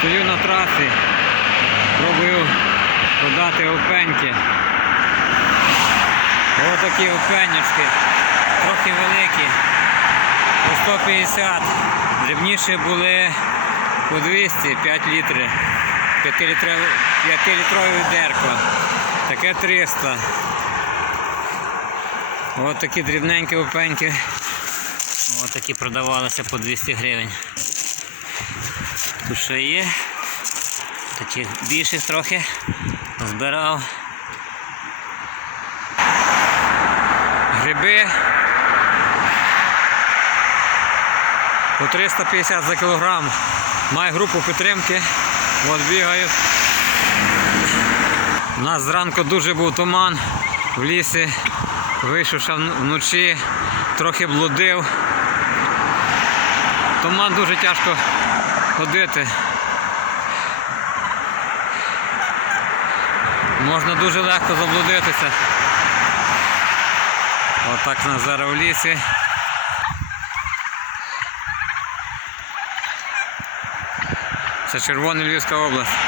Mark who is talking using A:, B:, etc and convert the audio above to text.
A: траси. Пробую продати опеньки. Ось такі опенюшки. Трохи великі. По 150. Дрібніші були по 200, 5 літрів. 5-літрове відерко. Таке 300. Ось такі дрібненькі опеньки. Ось такі продавалися по 200 гривень. Тут ще є. Таких більших трохи збирав. Гриби по 350 за кілограм. Маю групу підтримки. От бігаю. У нас зранку дуже був туман в лісі. Вийшов ще вночі, трохи блудив. Туман дуже тяжко ходити. Можна дуже легко заблудитися. Отак нас зараз в лісі. Це Червона Львівська область.